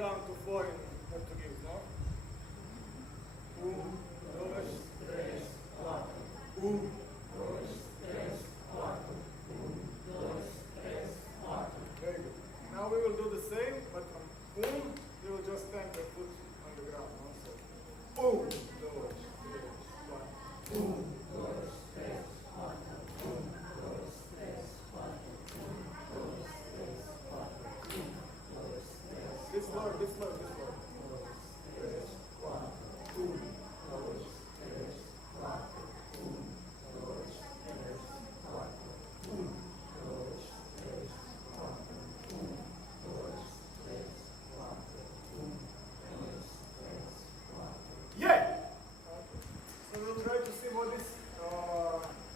count to 4 in Portuguese, no? 1, 2, 3, 4. 1, 2, 3, 4. 1, 2, 3, 4. Very good. Now we will do the same, but from 1, you will just stamp your foot on the ground. So 1, 2, 3, 4. 1, 2, 3, 4. 1, 2, 3, 4. 1, 2, 3, 4. 1, 2, 3. This slow, this slow, this slow. 1, 2, 3, 4. 1, 2, 3, 4. 1, 2, 3, 4. 1, 2, 3, 4. 1, 2, 3, 4. 1, 2, 3, 4. Yeah! So we'll try to see what this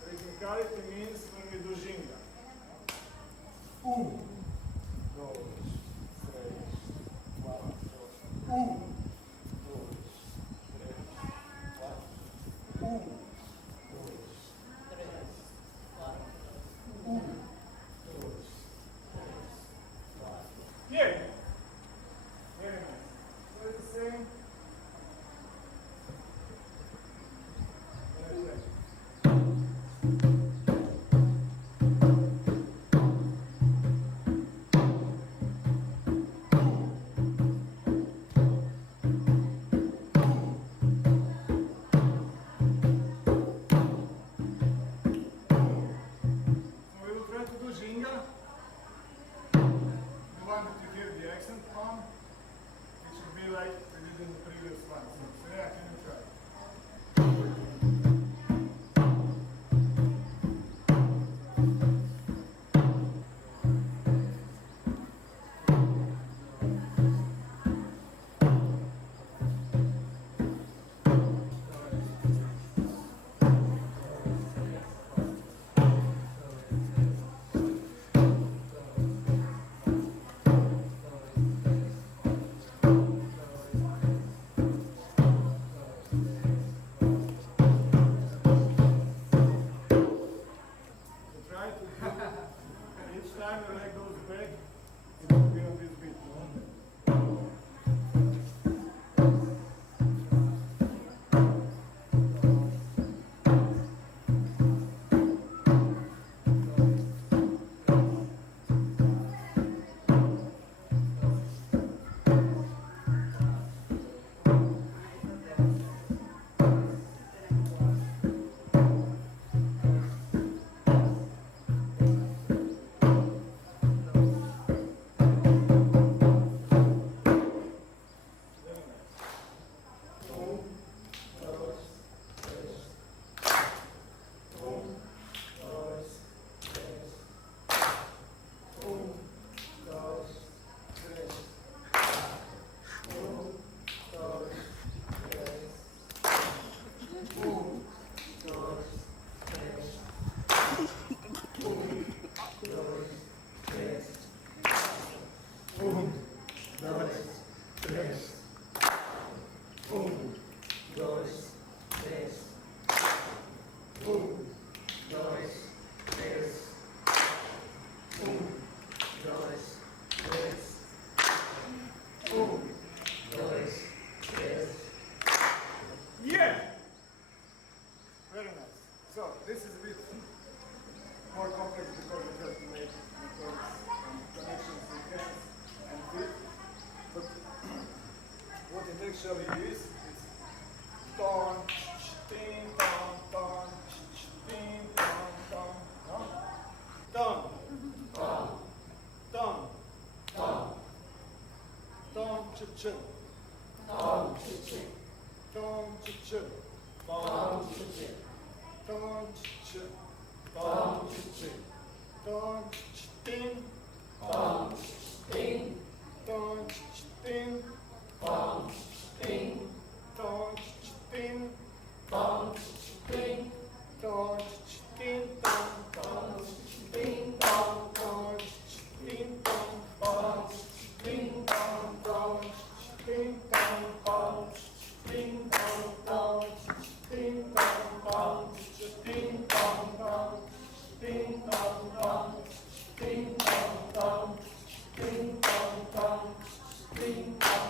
rhythmicality means when we do ginga. 1, 2, 3, 4. 1, 2, 3, 4. 1, 2, 3, 4. 1, 2, 3, 4. Yeah! Very nice. So it's the same. Yeah! Very nice. So this is a bit more complex because we have to make connections with hands and feet. But what it actually is ton, ting, ton, ton, ting, ton, ton, no? Ton, ton, ton, ton, ton, ch-ch, ton, ch-ch, ton, ch-ch, ton, ch-ch, ton, ch-ch, ton, ch-ch, ton, ch-ting, ton, ch-ting, ton, ch-ting, ton, ch-ting, ton, ch-ting, ton, ch-ting, ton, ch-ting, ton, ch-ting, ton, ton, ch-ting, ton, ton, ch-ting, ton, ton, ch-ting, ton, ton, ch-ting, ton, ton, ch-ting, ton, ton, ch-ting, ton, ton, ch-ting, ton, ton, ch-ting, ton, ton, ch-ting, ton, ton, ch-ting, ton,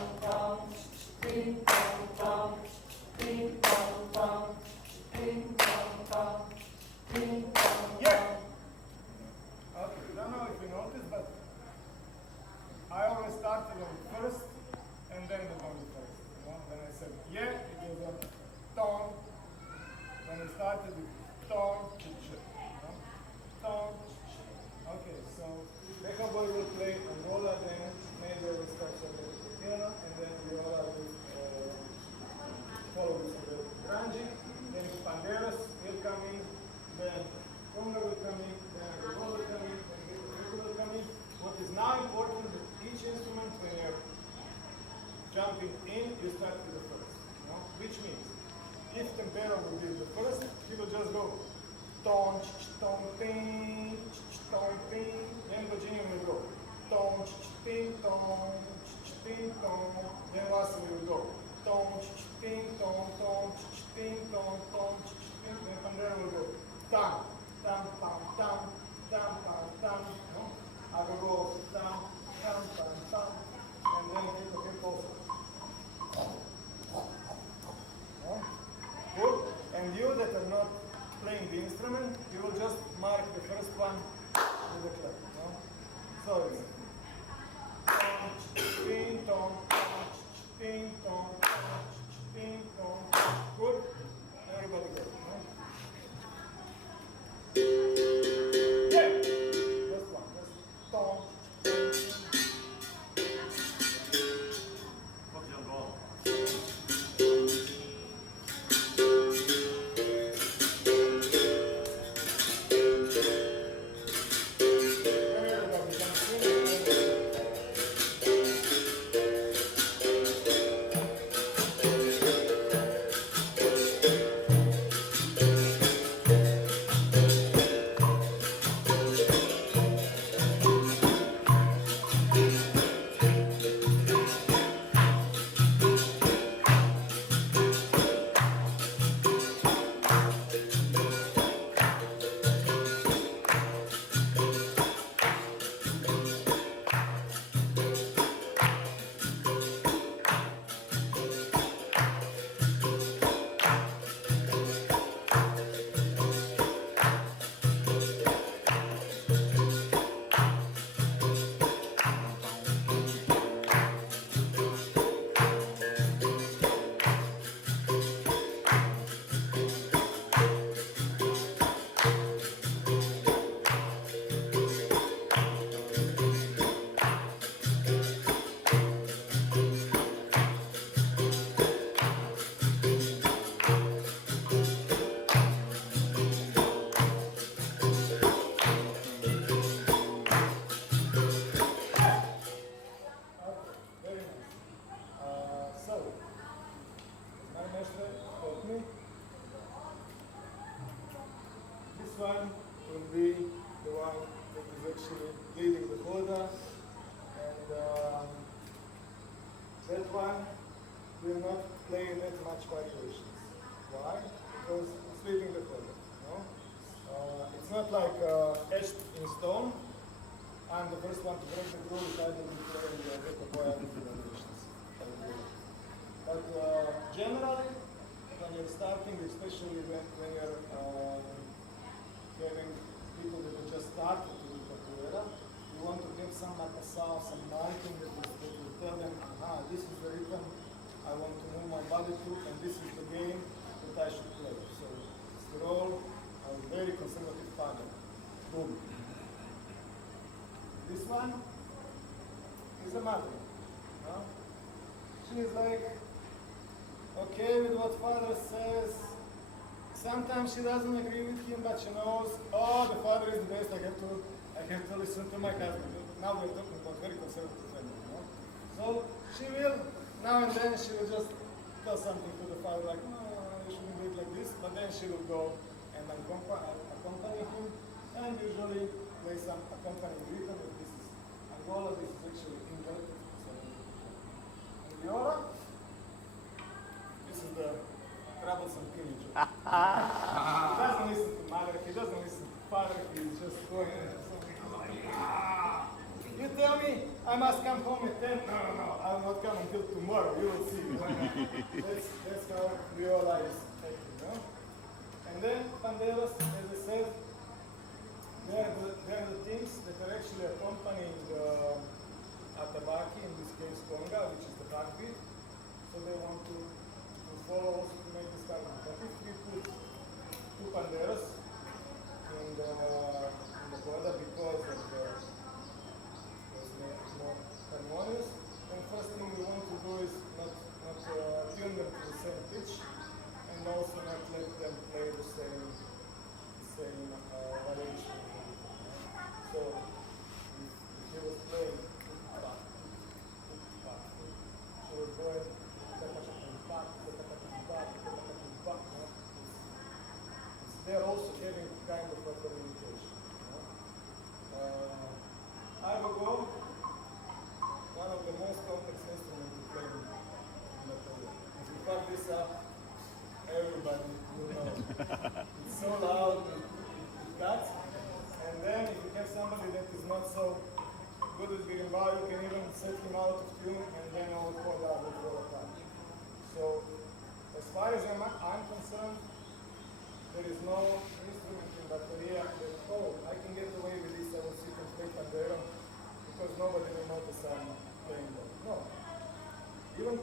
ting, tong. Then lastly we go tong, ting, tong, tong, ting, tong, tong, ting. Then pandero will go tam, tam, pam, tam, tam, pam, tam. No? I will go tam, tam, pam, tam, and then hit the hip also. No? Good. And you that are not playing the instrument, you will just mark the first one with the clap. No? So it's ting tong, ting tong, ting tong. Good. Everybody go. No? Yeah. Just one. Just tong. What you go? This one will be the one that is actually leading the order, and that one will not play that much variations. Why? Because it's leading the order. No? It's not like etched in stone. I'm the first one to break the groove. I will be playing the capoeira variations. But generally, when you're starting, especially when you're having people that are just started to do capoeira, you want to have some marcação, some marking that will tell them, aha, this is the rhythm I want to move my body to, and this is the game that I should play. So it's the role of a very conservative father. Boom. This one is a mother. No? She is like, okay with what father says. Sometimes she doesn't agree with him, but she knows, oh, the father is the best. I have to listen to my husband. Now we're talking about very conservative family, you know? So she will, now and then, she will just tell something to the father, like, no, you shouldn't do it like this. But then she will go and accompany him, and usually play some accompanying rhythm. This is Angola. This is actually inverted. And viola. This is the troublesome teenager. He doesn't listen to mother, he doesn't listen to father, he's just going You tell me I must come home at 10? No, I will not come until tomorrow, you will see. That's how viola is taken, no? And then panderos, as I said, they are the teams that are actually accompanying the atabaki, in this case conga, which is the heartbeat. So they want to follow also to make this happen. But if we put two panderos in the border because of it's more harmonious, then first thing we want to do is not tune them to the same pitch, and also not let them play the same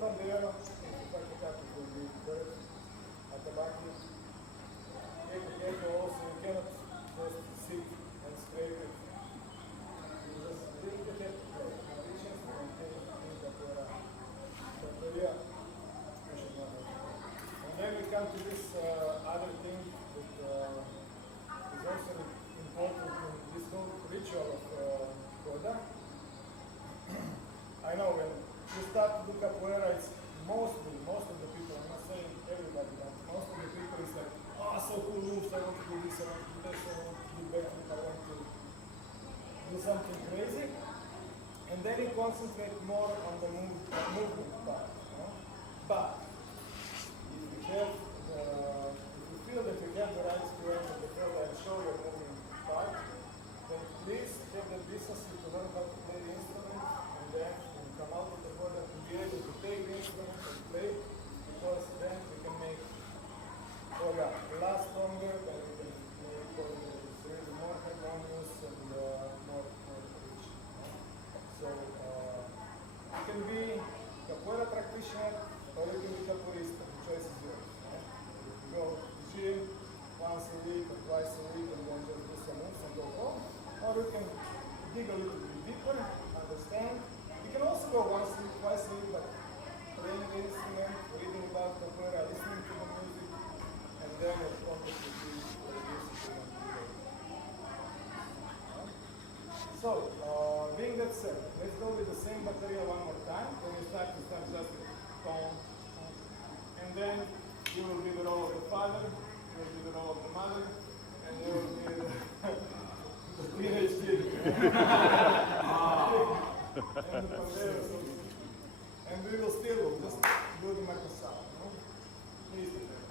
bandeira, if I pick up, it will be correct at the back. Also, you cannot just sit and scrape it. You just bring the tape conditions and maintain the bateria. And then we come to this other thing that is also important in this whole ritual of Koda. I know when you start to do capoeira, it's most of the people, I'm not saying everybody, but most of the people is like, oh, so cool moves, I want to do this, I want to do this, I want to do better, I want to do something crazy. And then you concentrate more on the movement part. You know? But if you feel that you have the right strength and the feel and show your moving part, then please have the decency to learn how to play the instrument, and then when you come out of the border to be able to take the instrument and play, because then we can make yoga last longer, then we can make really more harmonious and more rich. So you can be capoeira practitioner or you can be capoeirista. The choice is yours. You go to the gym once a week or twice a week and then just do some moves and go home. Or you can dig a little bit deeper, understand. You can also go once a week, twice a week, but playing the instrument, reading about capoeira, listening to the music, and then your focus will be discipline. So, being that said, let's go with the same bateria one more time. When you start just tone, and then you will be the role of the father, you will be the role of the mother, and you will be the teenage kid. And the pandero, and we will still just do the Marcasal, no? Please do that.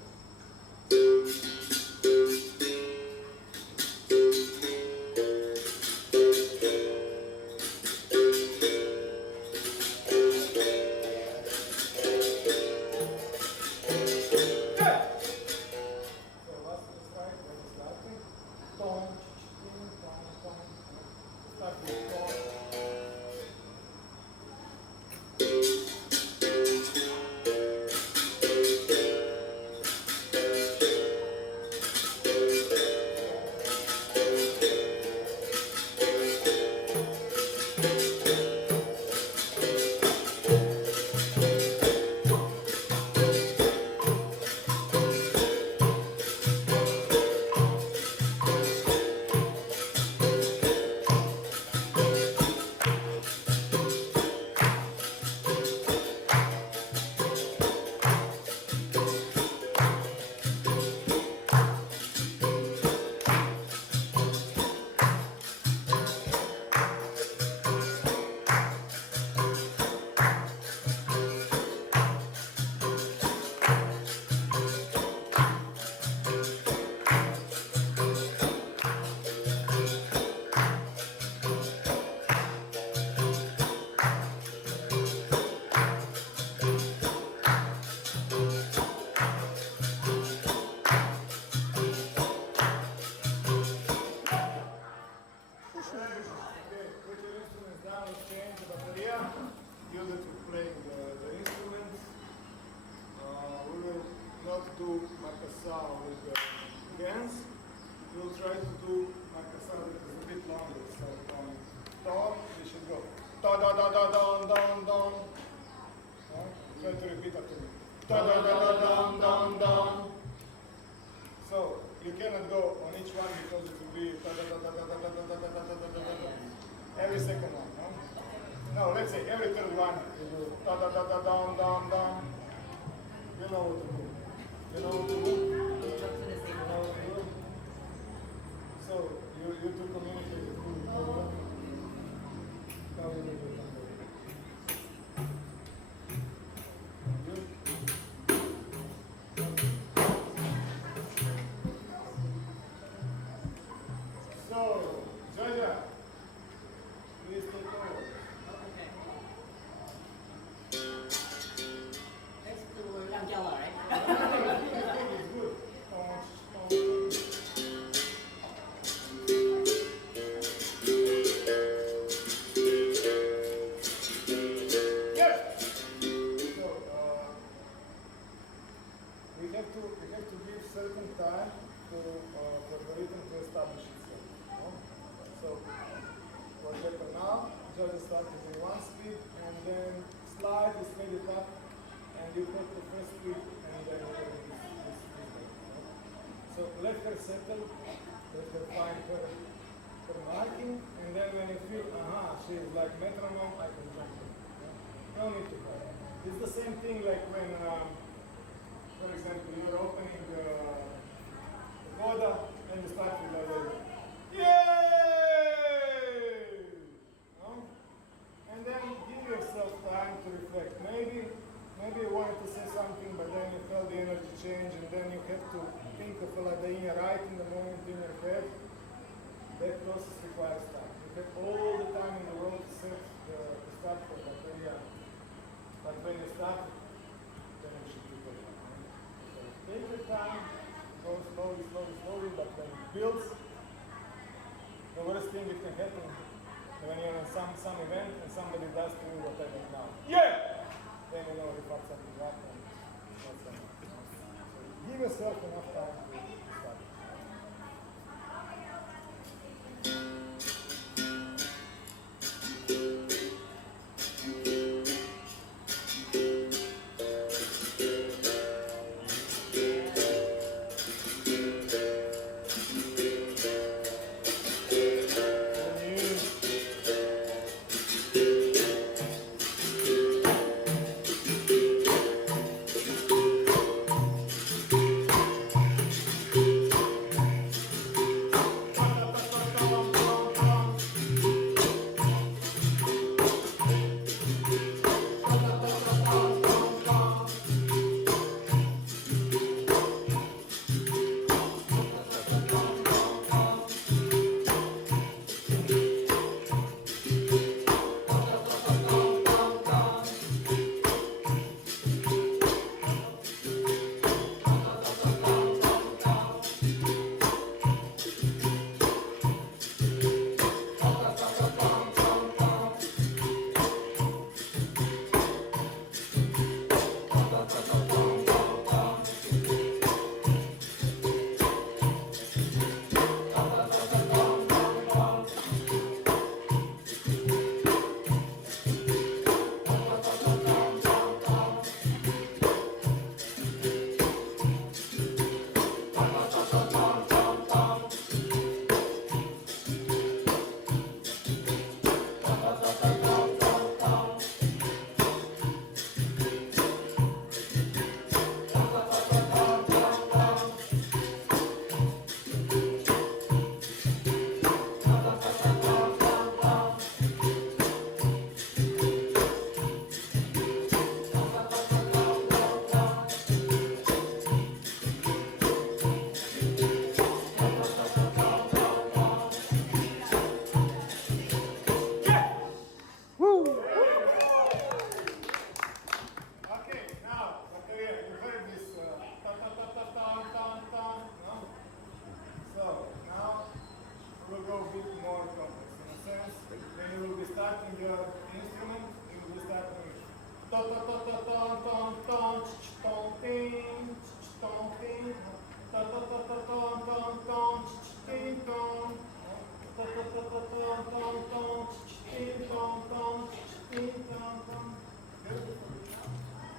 Use it to play the instruments. We will not do Marcasal with the hands. We will try to do Marcasal that is a bit longer. So on top, we should go da da da da don don don. Try to repeat after me. Da da da da don don don. So you cannot go on each one because it will be da da da da da da da da da da da da. Every second one. No, let's say every third one you do da da da da dum dum dum. You know what to do. You know what to do? You know what to do? So you two communicate with who you know. How you do it? So, Georgia, please take over. Let's do Ljubljana, right? just start with one speed and then slide, you speed it up, and you put the first speed and then you go this way. So let her settle, let her find her marking, and then when you feel, she's like metronome, I can jump in. No need to hurry. It's the same thing like when, for example, you're opening the coda and you start with a yay! No? And then give yourself time to reflect. Maybe you wanted to say something, but then you felt the energy change, and then you have to think of a ladainha right in the moment in your head. That process requires time. You have all the time in the world to set the start for bateria, but when you start, then you should be patient. So take your time, go slowly, but when it builds, the worst thing that can happen when you're in some event and somebody does to you whatever now. Yeah! Then you know you fucked something up and it's not so much. So give yourself enough time to start.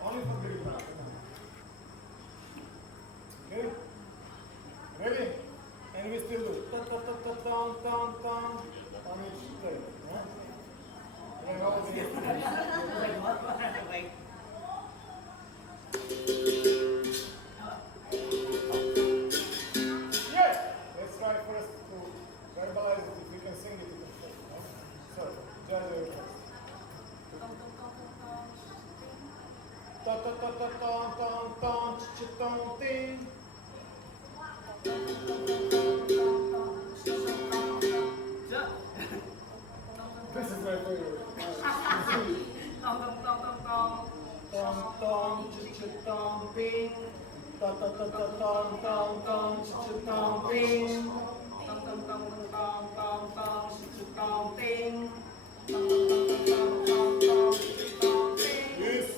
Only for the vibrato. Okay? Ready? And we still do ta ta ta ta ta ta ta on each plate. And all the yes! Let's try first to verbalize it. If we can sing it, we can sing it. So, just do it first. Ta ta ta ta ta ta ta ch ta ting. This is my favorite. Tom tom ch tom ting. Ta ta ta ta tom ch tom ting. Tom ch tom ting. Yes.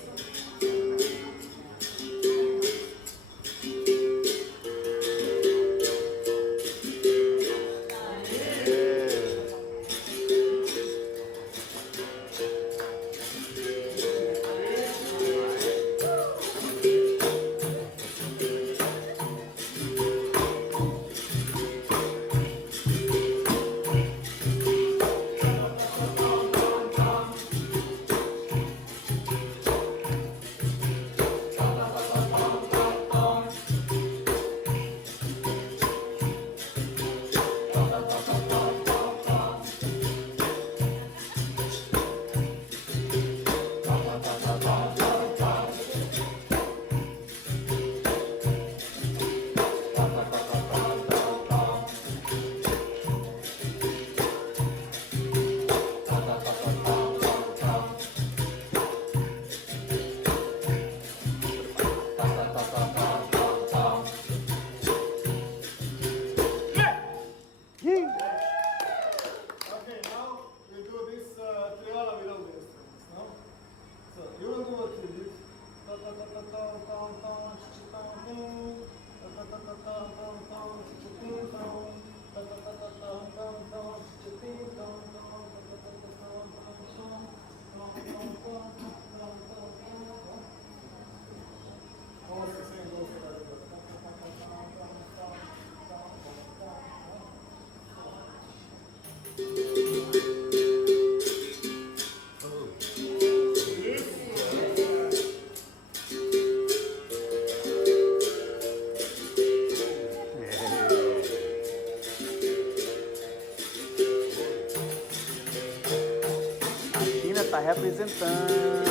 Está representando.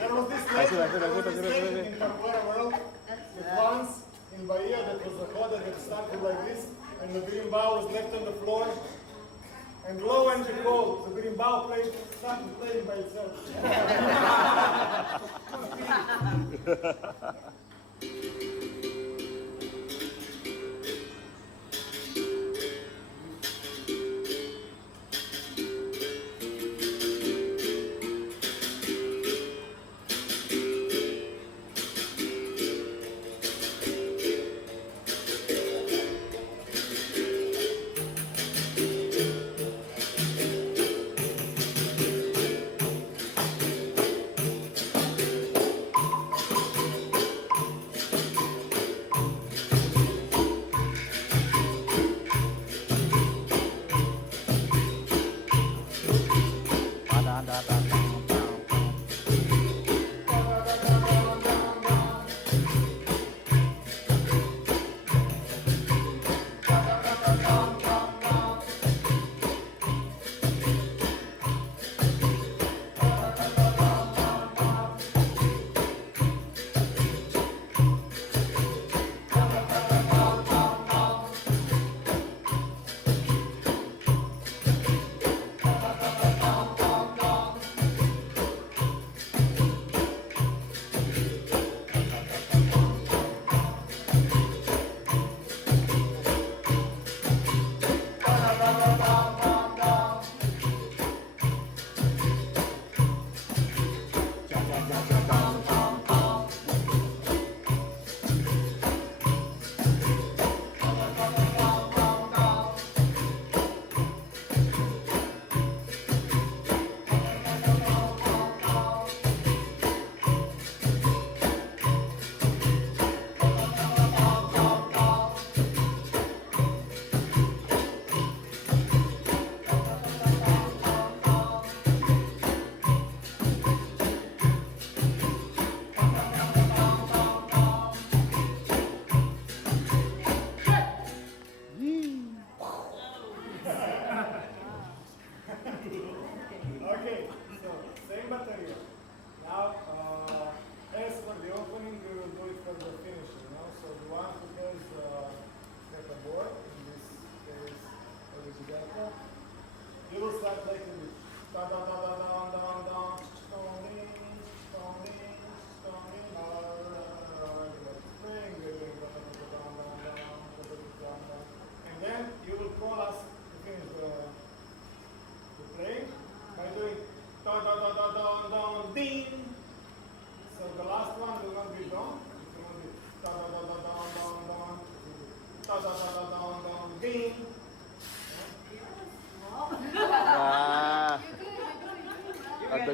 There was this legend in capoeira world that once in Bahia that was a roda that started like this, and the berimbau was left on the floor, and lo and behold, the berimbau started playing by itself.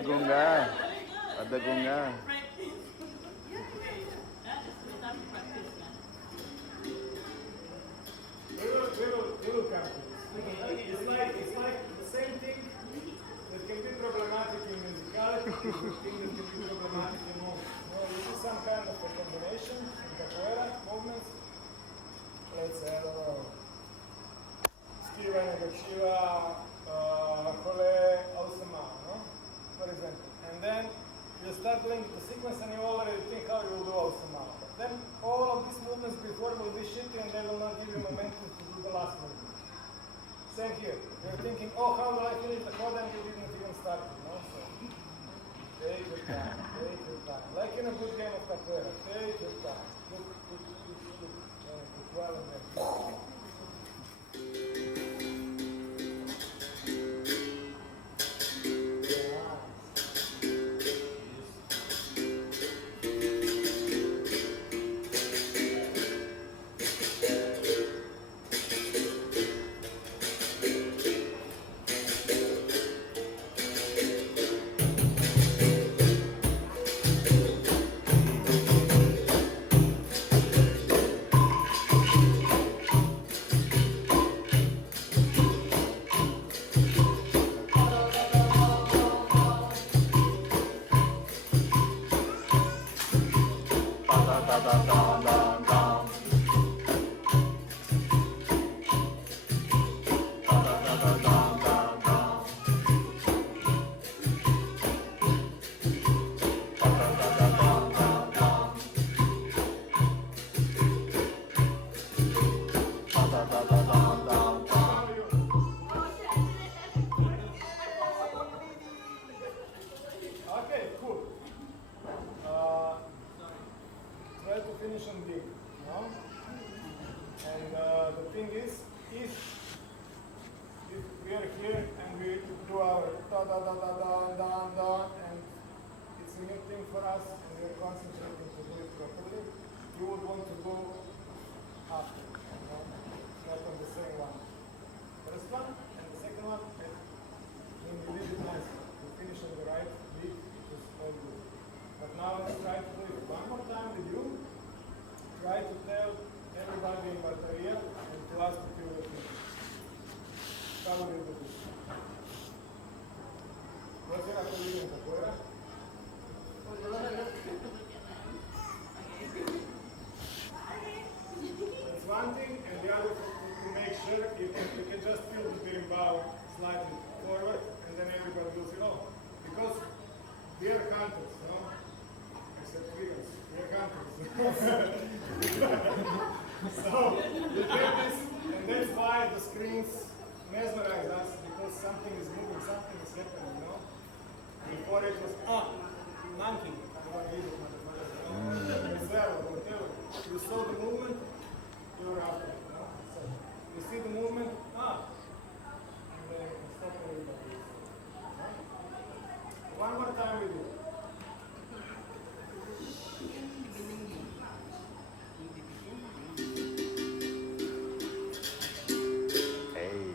gunga. Ada gunga. We will come to this. It's like the same thing that can be problematic in musicality, the thing that can be problematic in movement. You know, this is some kind of a combination in capoeira movements. Let's say, I don't know, skivanje, gachiva, kole, ausama, no? For example. And then you start doing the sequence and you already think how you will do ausama. But then all of these movements before will be shitty and they will not give you momentum to do the last movement. Same here. You're thinking, oh, how will I finish the chord, and you didn't even start, you know? So take your time, take your time. Like in a good game of capoeira, take your time. Look. Look well and then. Okay, cool. Try to finish on D, no? And the thing is, if we are here and we do our da da da da da da da, and it's a new thing for us, and we are concentrating to do it properly, you would want to go after, you know? Not on the same one. First one and the second one, and when you leave it nice, you finish on the right beat, it was all good. But now let's try to do it one more time with you. Try to tell everybody in bateria and to ask if you will finish. How will you do this? What's your activity in capoeira? That's one thing, and the other to make sure you can just feel the berimbau slightly forward, and then everybody will say, oh, because we are cantors, no? Except vegans, we are cantors. So, you get this, and that's why the screens mesmerize us, because something is moving, something is happening, you know? Before it was, monkey, whatever. You saw the movement, you were after it, you know? So, you see the movement, and then you can stop everybody. One more time with you. Nice.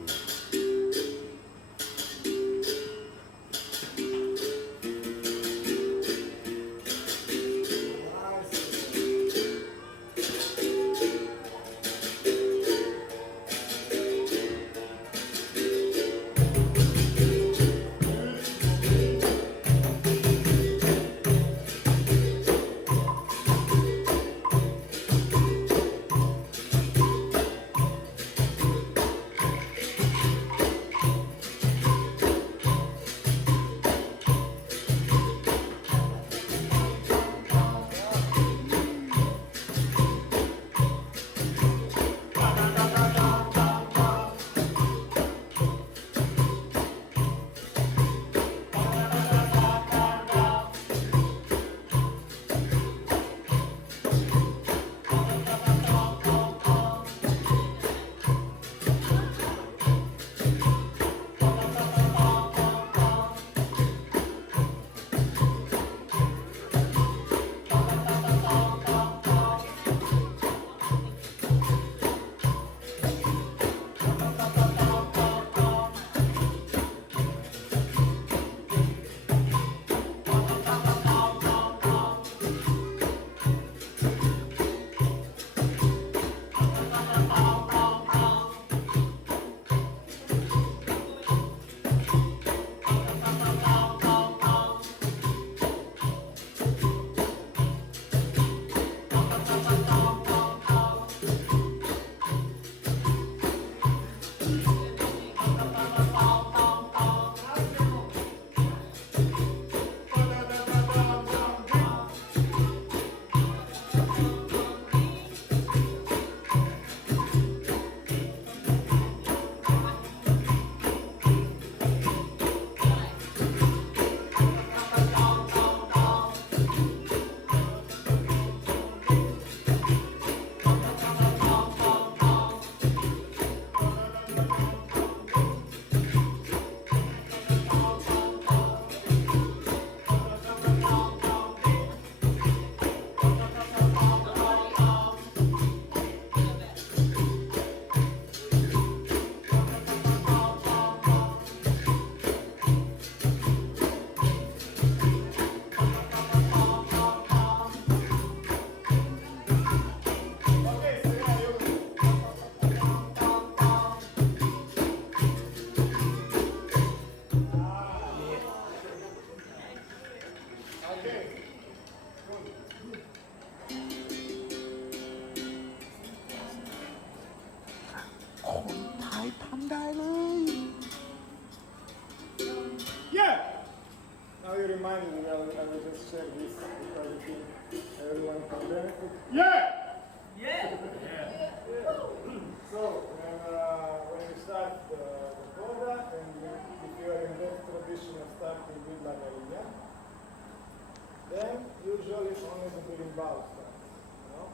only the berimbau stuff. You know?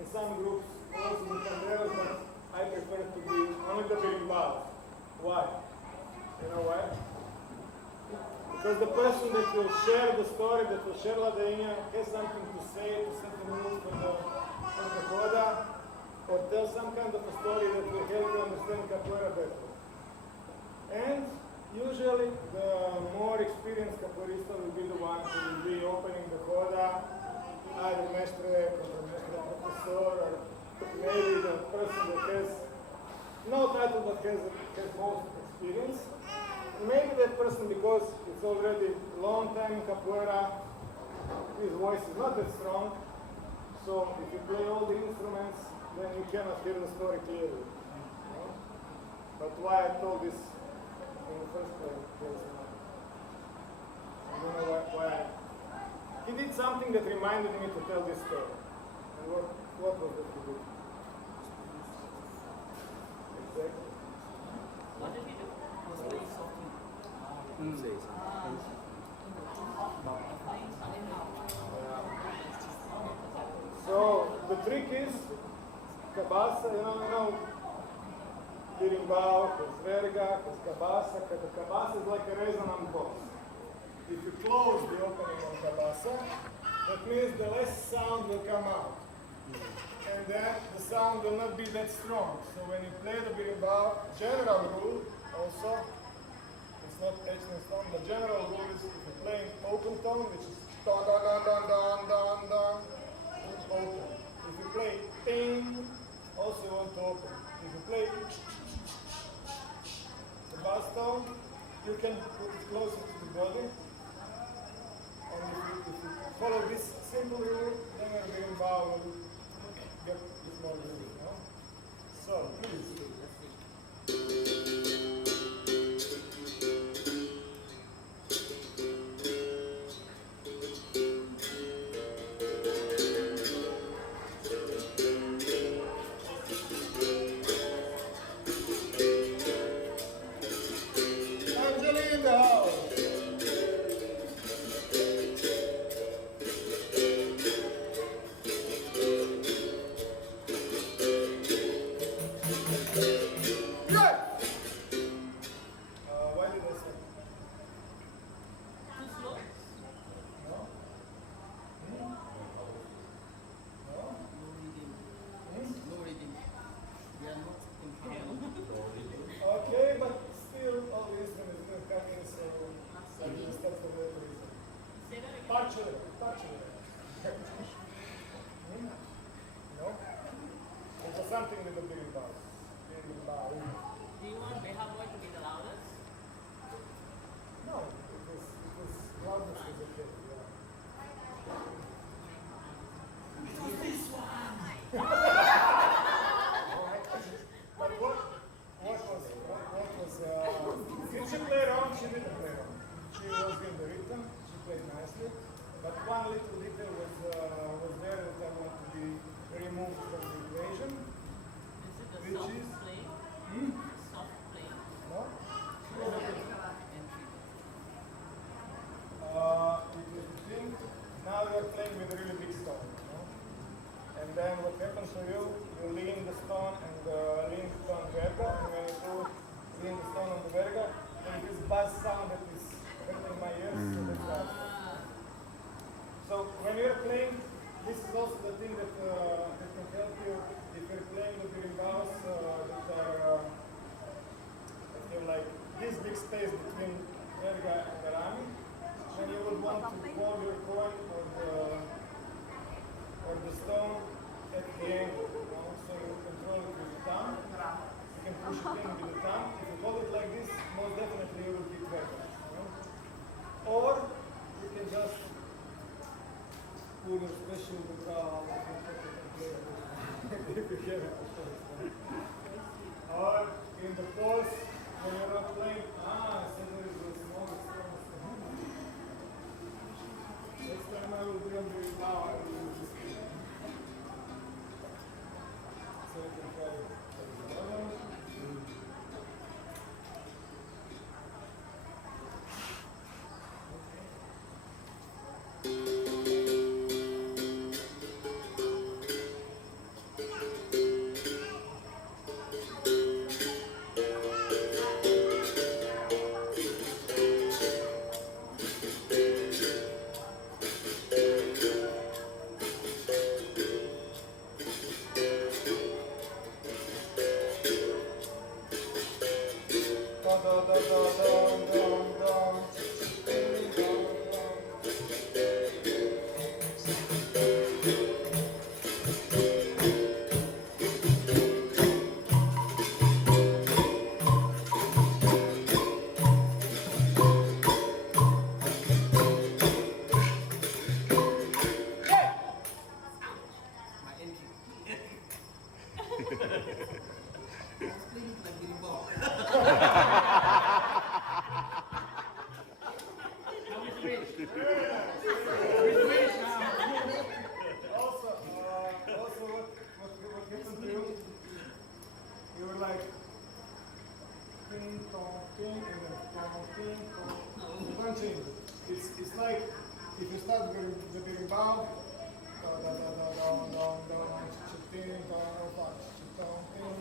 In some groups, also the panderos, but I prefer to be only the berimbau. Why? You know why? Because the person that will share the story, that will share ladainha, has something to say, to set the mood for the coda, or tell some kind of a story that will help you understand capoeira better. And usually the more experienced capoeirista will be the one who will be opening the coda, either mestre, contramestre, professor, or maybe the person that has no title but has most experience. Maybe that person, because it's already a long time in capoeira, his voice is not that strong, so if you play all the instruments, then you cannot hear the story clearly. You know? But why I told this in the first place, I don't know why. He did something that reminded me to tell this story. And what was that he did? Exactly. What did he do? So the trick is cabaça, you know, berimbau, verga, cabaça. The cabaça is like a resonant box. If you close the opening on cabaça, that means the less sound will come out. And then the sound will not be that strong. So when you play the berimbau, general rule also, it's not etched in stone, the general rule is if you're playing open tone, which is don don don don don don don, open. If you play ting, also you want to open. If you play the bass tone, you can put it closer to the body. And if you follow this simple rule, then your berimbau will get more rule. No? So please. Okay, but still all the instruments are coming, so that's the real reason. Partially. No? It was something with the berimbau. Do you want Beha Boy to be the loudest? No, it was loudness was okay, yeah. This one! But what was did she play around? She didn't play around. She was in the rhythm, she played nicely. But one little detail was there that I want to be removed from the equation. Is it the Which soft is? play? Soft play. No? Entry. If you think, now you're playing with a really big stone. No? And then what happens to you, you lean the stone and lean the stone verga, and when you do lean the stone on the verga, there is this buzz sound that is hurting my ears. So, that's why. So when you're playing, this is also the thing that can help you if you're playing the berimbaus that are like this big space between verga and the rami. Then you would want to hold your coin or the stone at the angle, you know? So you control it with the thumb. You can push it in with the thumb. If you hold it like this, most definitely you will hit verga. You know? Or you can just pull your special guitar and play if you have it, of course. Or in the pause, when you're not playing, so there is a small stone. Next time I will be on the guitar, I will use this thing. So you can try it. lagi di bawah. Also, what happened to you? You were like ping tong ping and then tong ping tong. You don't change it. It's like if you start the berimbau, da da da da da da da chiting tong tong tong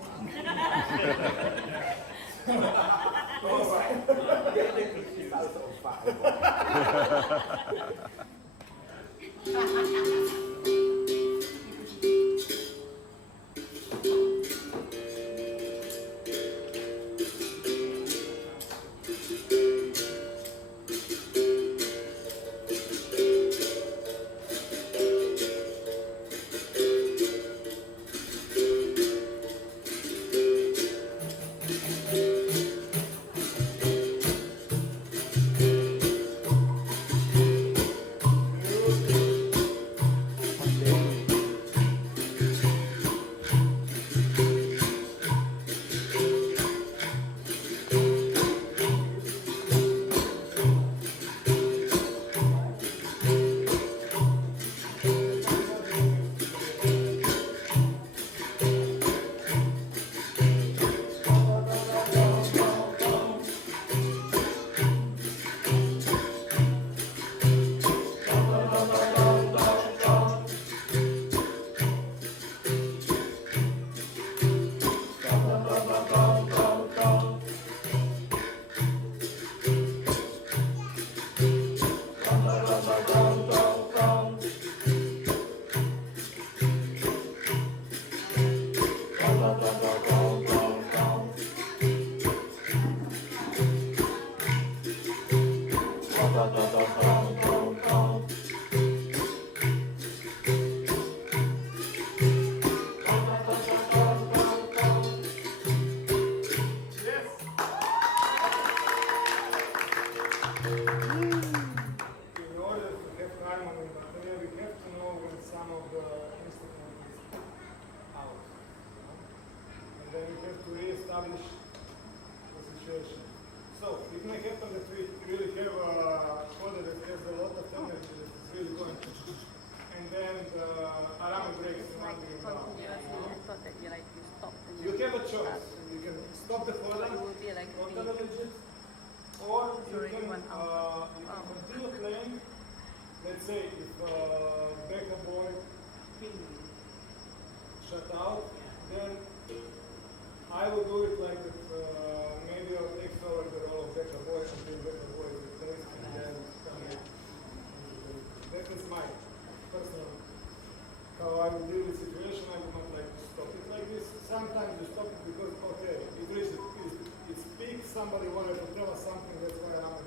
somebody wanted to tell us something, that's why I'm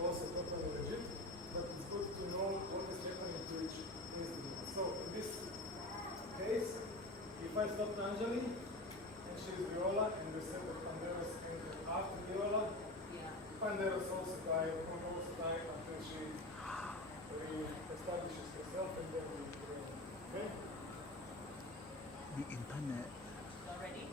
also totally legit, but it's good to know what is happening to each instrument. So in this case, if I stop Anjali, and she is viola, and we set the panderos after viola, panderos also die until she establishes herself, and then we okay? The internet. Already?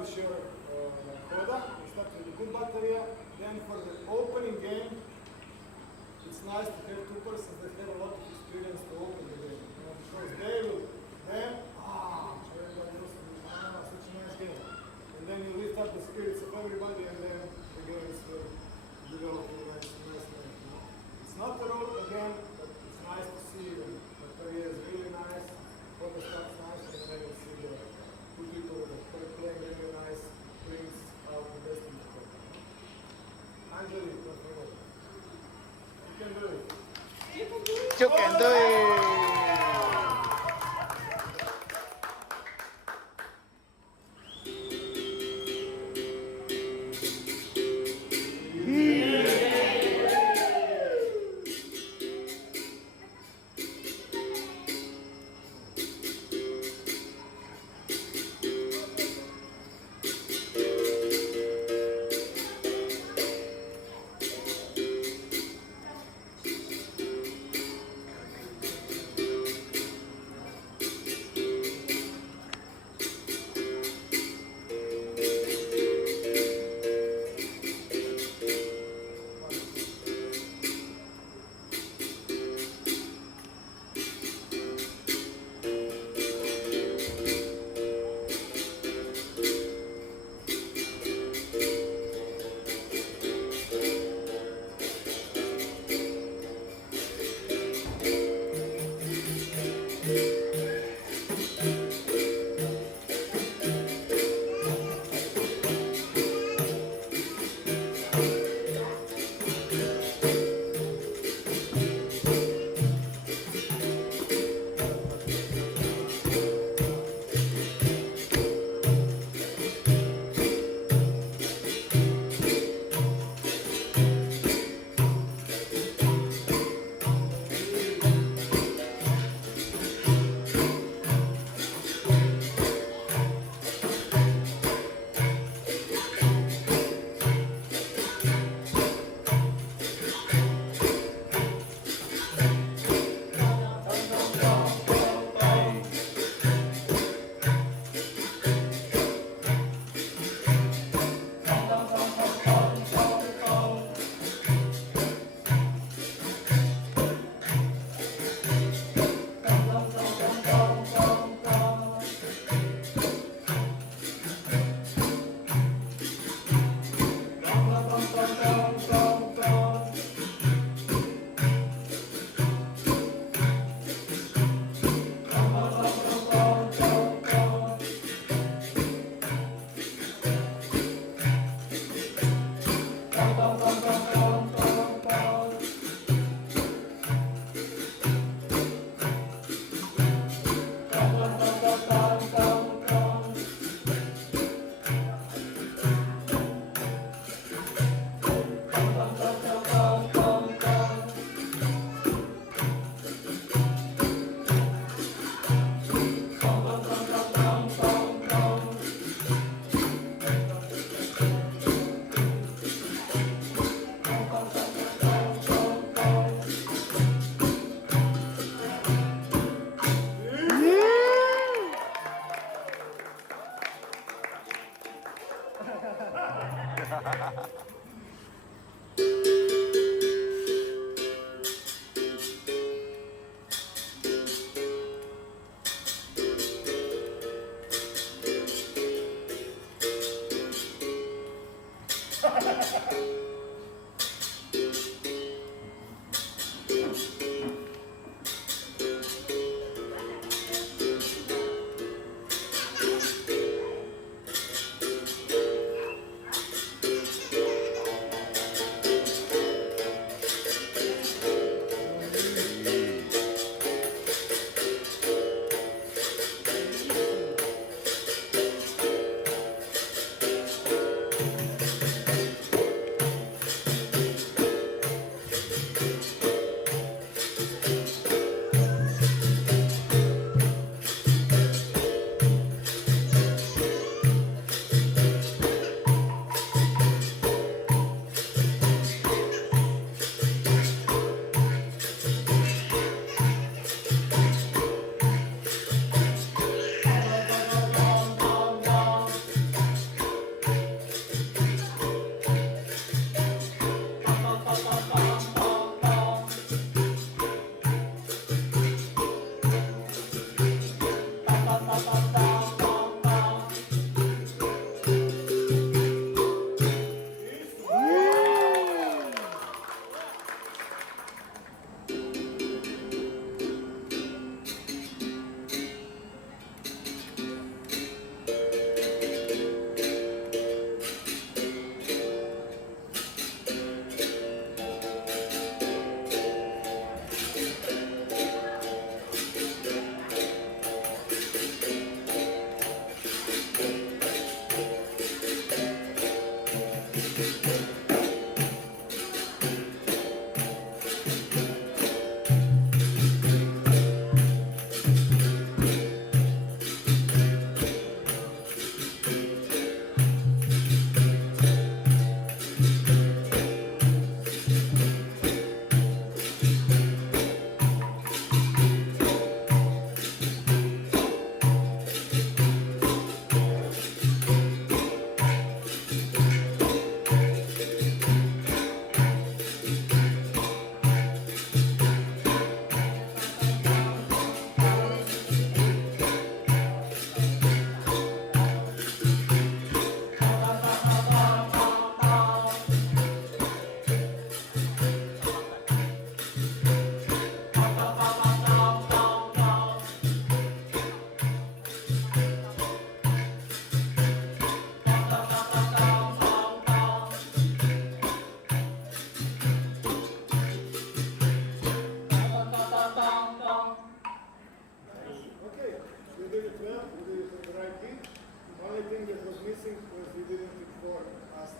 with your coda, you start with the good bateria. Then for the opening game, it's nice to have two persons that have a lot of experience to open the game. You know, because they will then, everybody else will be, such a nice game. And then you lift up the spirits of everybody, and then the games will develop in a nice way. You know? It's not a road again, but it's nice to see the career is really nice, all the stuff's nice, and then you see the two people that are playing really nice, brings out the best in the club. Angeli, what do you know? You can do it. You can do it.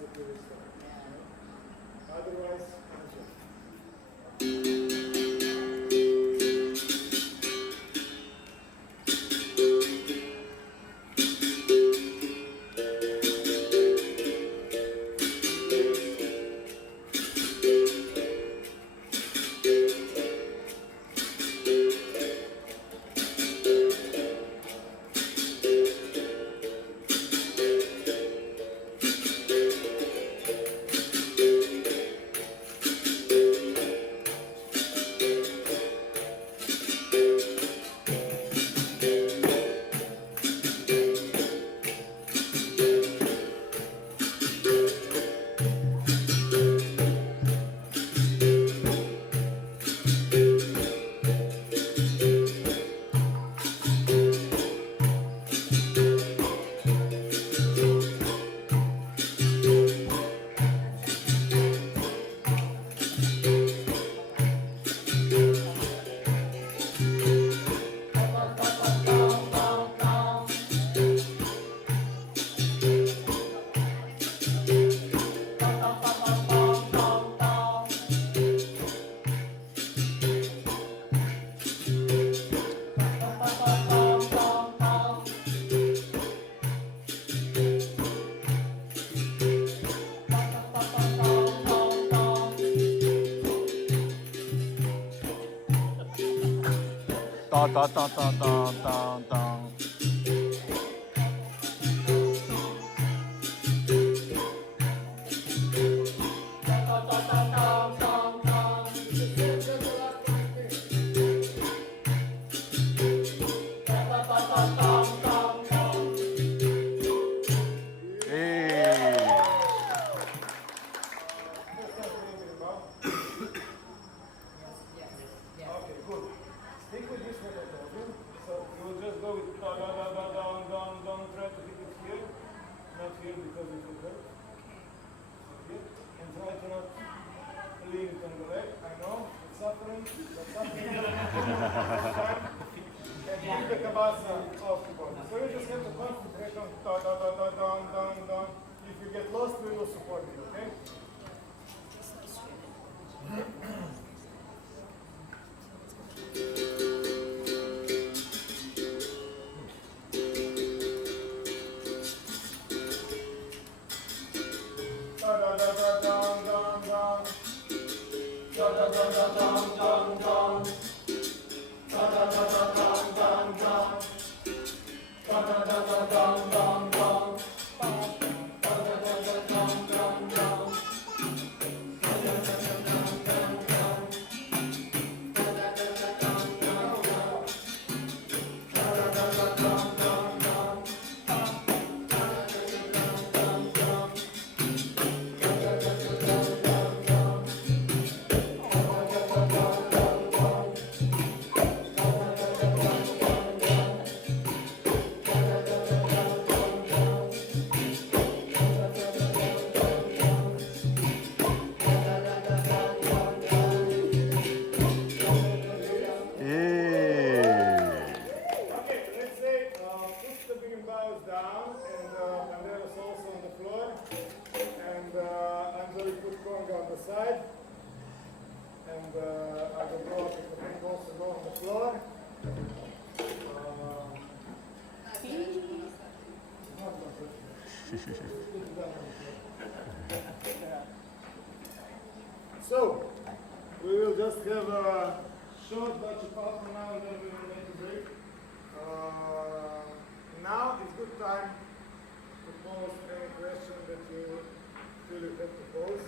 that you will start. Otherwise, answer. Tong, tong, tong, tong, tong, tong, tong. Okay, good. Stick with this what I told you. So you will just go with da da da da down, down, down. Try to hit it here, not here because it will hurt. Okay. And try to not lean it on the leg. I know it's suffering, but suffering. And keep the kabasa off the body. So you just have to concentrate on da da da da down, down, down. If you get lost, we will support you. Okay. Da da da da down, down, down. Da da da da down, down, down. Da da da da down, down, down. Da da da da down, down, down. Da da da da down, down, down. Da da da da down, down, down. Da da da da down, down, down. Da da da da down, down, down. Da da da da down, down, down. Okay, let's say put the beam bows down and Banderas also on the floor and Anjali put conga on the side and I will go up and the beam also go on the floor. So, we will just have a short batch of half an hour and then we will make a break. Now is good time to pose any question that you feel you have to pose.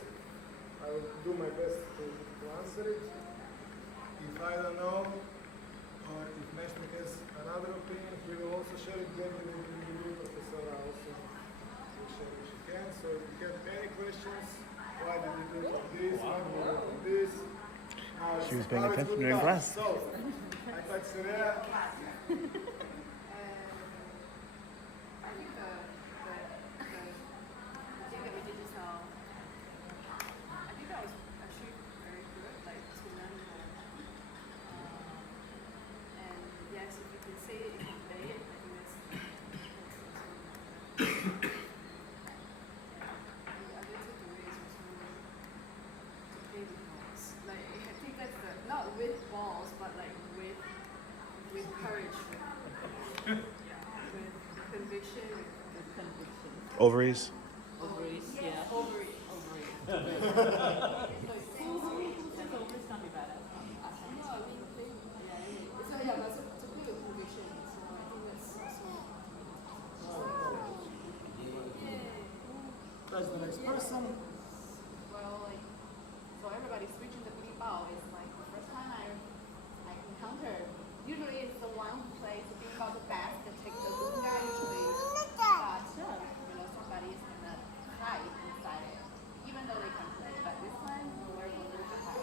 I will do my best to answer it. If I don't know, or if Meshnik has another opinion, he will also share it then with the professor also will share if she can. So if you have any questions, why did you do it like this, why did you do it like this? She was paying Now it's attention good during time. class. So, I thought Surya, I think the thing that we did just now, I think that was actually very good, like to learn more. And yes, if you can say it, you can play it, I think that's also Ovaries. Ovaries, yeah. Ovary. Ovaries. So Since ovaries can't be bad at awesome. no, I mean, so yeah, but to play with motivation. So I think that's also. Yay. That's the next person. Well, like, so everybody switching the bimbao is like the first time I encountered. Usually it's the one who plays the bimbao the best that takes the lunga usually. But, somebody is gonna hide inside it. Even though they can play. But this time, we're going to hide.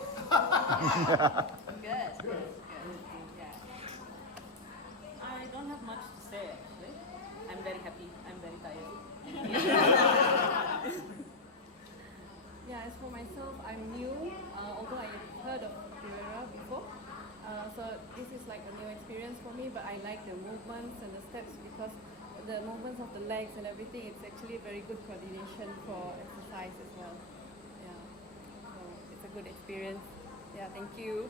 Good, good, good. Yeah. I don't have much to say actually. I'm very happy. I'm very tired. Yeah, as for myself, I'm new, although I have heard of capoeira before. So this is like a new experience for me, but I like the movements and the steps because the movements of the legs and everything, it's actually very good coordination for exercise as well. Yeah, so it's a good experience. Yeah, thank you.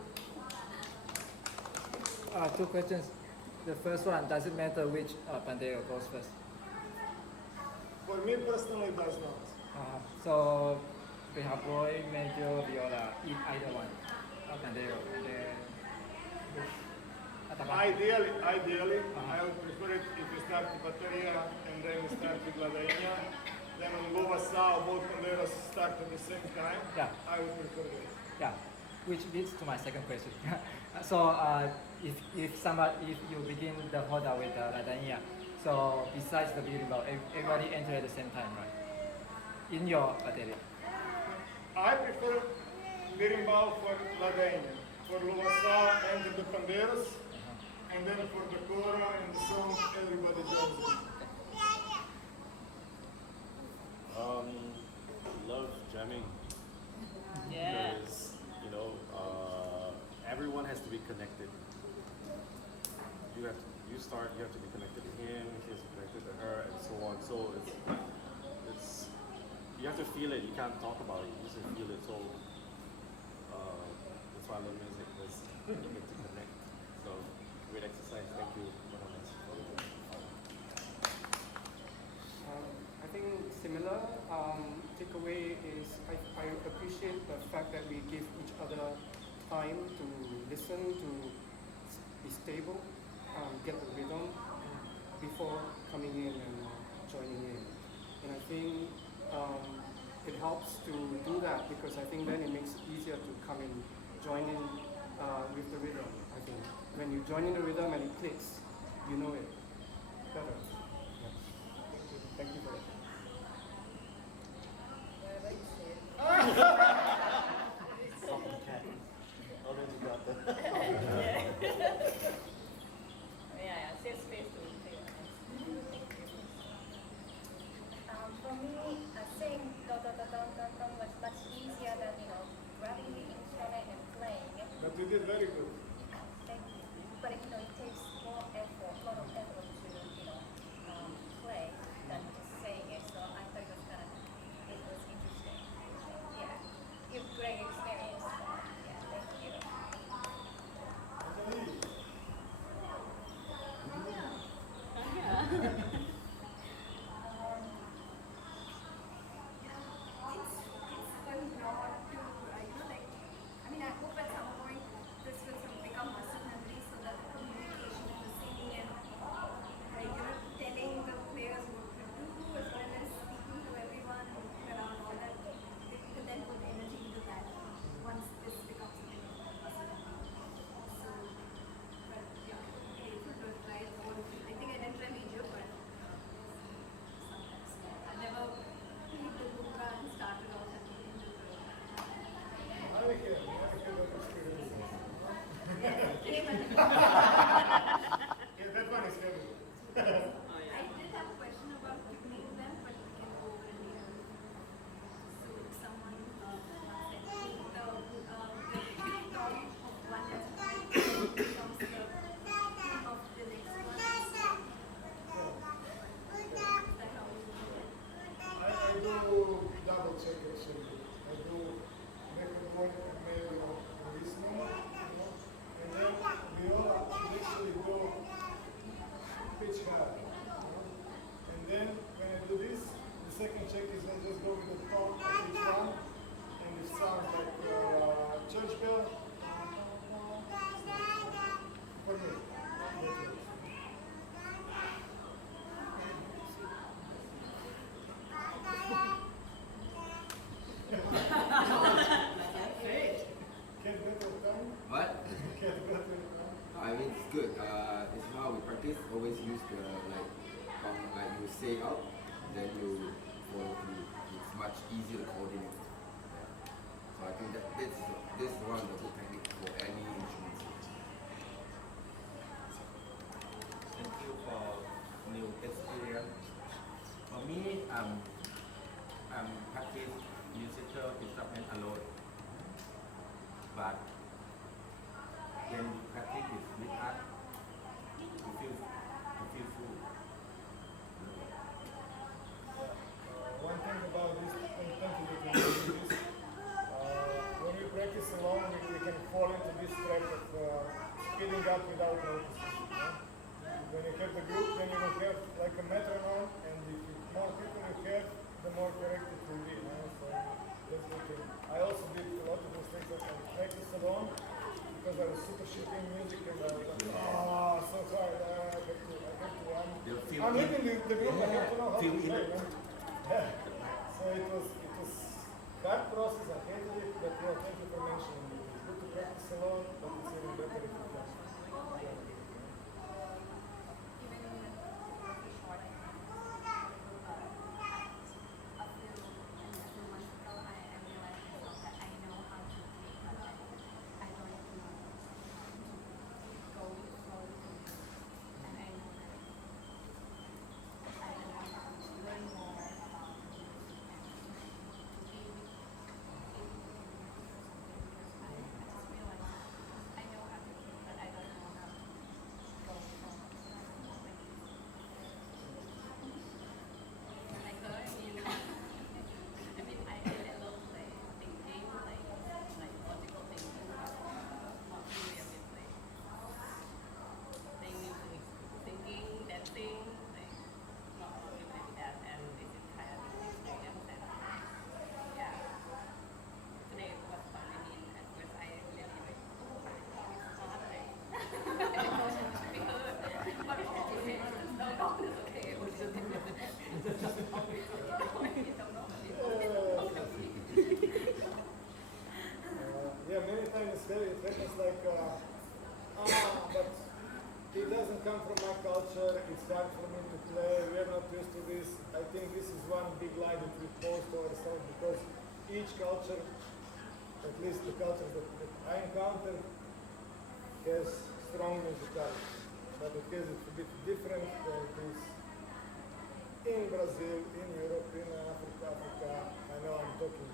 Two questions. The first one, does it matter which pandero goes first? For me personally, it does not. So we have boy, major, viola, either one, pandero, and then Ideally, I would prefer it if you start with bateria and then you start with ladainha. Then on Ljubljana, both panderos start at the same time. Yeah. I would prefer that. Yeah, which leads to my second question. So if you begin the hoda with ladanya, so besides the birimbau, everybody enter at the same time, right? In your bateria. I prefer berimbau for ladainha. For Ljubljana, enter the panderos. And then for the kora and the song, everybody joins in. Love jamming. Yeah. Because, everyone has to be connected. You have to be connected to him, he has to be connected to her, and so on. So it's you have to feel it. You can't talk about it. You just have to feel it. So that's why I love music, because you get to connect. So great exercise. Thank you. I think similar takeaway is I appreciate the fact that we give each other time to listen, to be stable, get the rhythm before coming in and joining in. And I think it helps to do that because I think then it makes it easier to come in, join in with the rhythm. I think when you join in the rhythm and it clicks, you know it better. Yeah. Thank you for that. Yeah, safe space to say. For me, saying dun dun dun dun dun dun was much easier than grabbing the instrument and playing. But you did very good. Thank you. But it takes more effort, a lot of effort to play than just saying it. So I thought it was interesting. Yeah, it's a great experience. Yeah, thank you. good. It's how we practice. Always use the like you say out, then you follow through. It's much easier to coordinate. So I think that this is one of the good techniques for any instrument. Thank you for new experience. For me, I'm practice musical instrument alone, but when you practice it with us, you feel full. One thing about this content that we do is when we practice alone, we can fall into this trap of speeding up without noticing. When you have the group, then you will have like a metronome, and if more people you have, the more correct it will be. So that's the thing. I also did a lot of mistakes that I practiced alone because I was super shitty in music and I was like, so hard. I'm leading the group. I have to know how to play. Yeah. So it was hard process. I hated it, but thank you for mentioning it. It's good to practice alone, but it's even better if you practice. Yeah, many times it happens like, but it doesn't come from my culture, it's hard for me to play, we are not used to this. I think this is one big lie that we pose to ourselves because each culture, at least the cultures that I encounter, has strong musicality, but it has it a bit different than it is in Brazil, in Europe, in Africa. I know I'm talking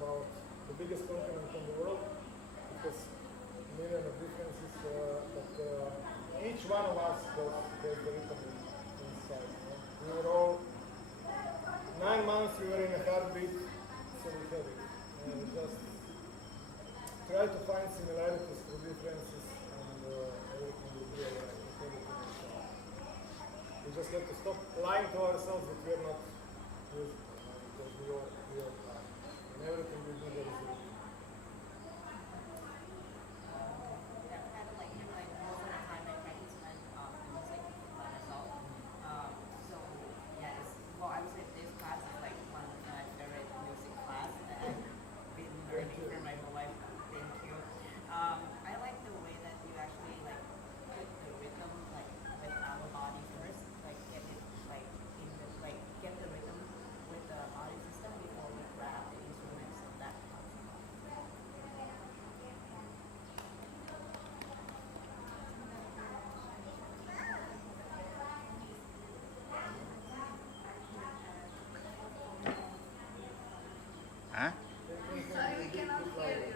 about the biggest continent in the world, because million of differences, but each one of us has the rhythm inside. We were all 9 months. We were in a heartbeat, so we have it. And we just try to find similarities through differences, and everything will be alright. We just have to stop lying to ourselves that we are not used, because we are lying. And everything we do there is a rhythm. Huh? Sorry, we cannot hear you.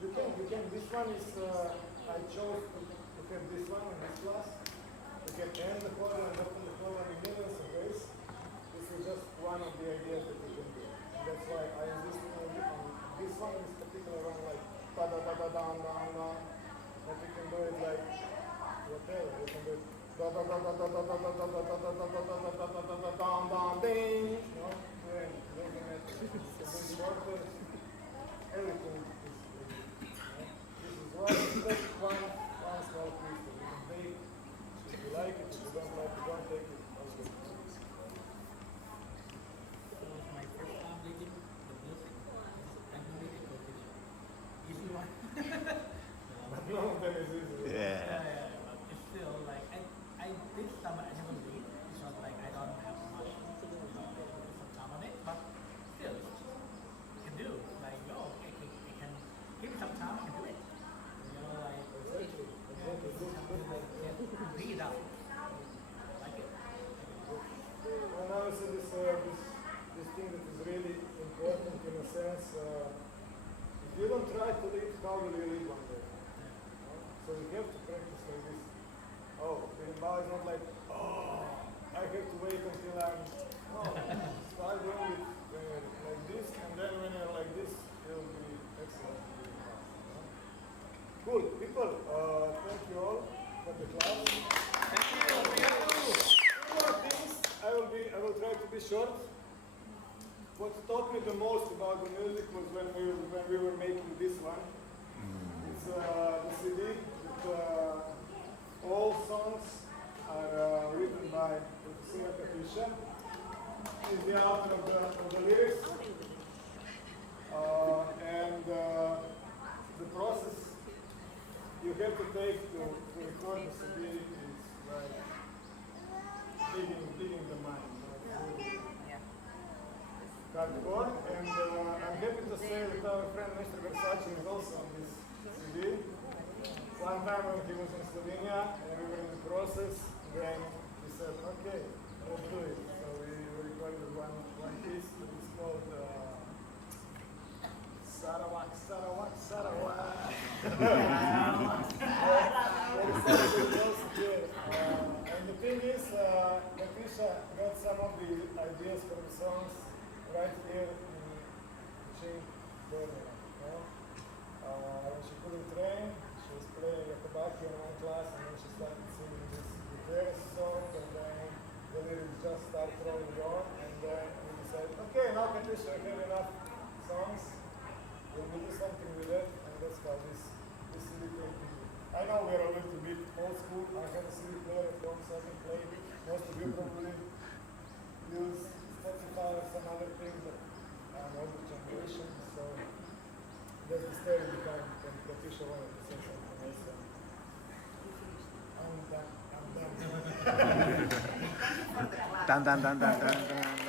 You can. This one is, I chose to have this one in this class. You can end the color and open the color in millions of ways. This is just one of the ideas that you can do. And that's why I insist on this one in this particular one, like da da da da da da da. But you can do it like whatever. You can do it da da da da da da da da da da da da da da da da da da da ding. No, doesn't matter. You can do shorter. Everything is. how will you lead one day? So you have to practice like this. Oh, berimbau is not like, oh, I have to wait until I'm, no, start doing it when you're like this, and then when you're like this, you'll be excellent. Cool, people, thank you all for the class. Thank you. Two more things, I will try to be short. What taught me the most about the music was when we were making this one. It's the CD. All songs are written by the singer Katisha. She's the author of the lyrics. And the process you have to take to record the CD is like digging the mind. Hardcore, and I'm happy to say that our friend Mr. Versace is also on this CD. One time when he was in Slovenia and we were in the process, then he said, okay, let's do it. So we recorded one piece that is called Sarawak, Sarawak, Sarawak. And the thing is, Katisha got some of the ideas for the songs right here in Kuching, Borneo. When she couldn't train, she was playing at the back in one class, and then she started singing this various song, and then the lyrics just start rolling on, and then we decided, okay, now Katisha, we have enough songs, we'll do something with it, and that's how this CD came to be. I know we're a little bit old school. I have a CD player at home, so I can play it. Most of you probably use Spotify or some other things, but I'm older generation, so that's the story behind Katisha wanted to say something else. I'm done. Dun, dun, dun, dun, dun, dun.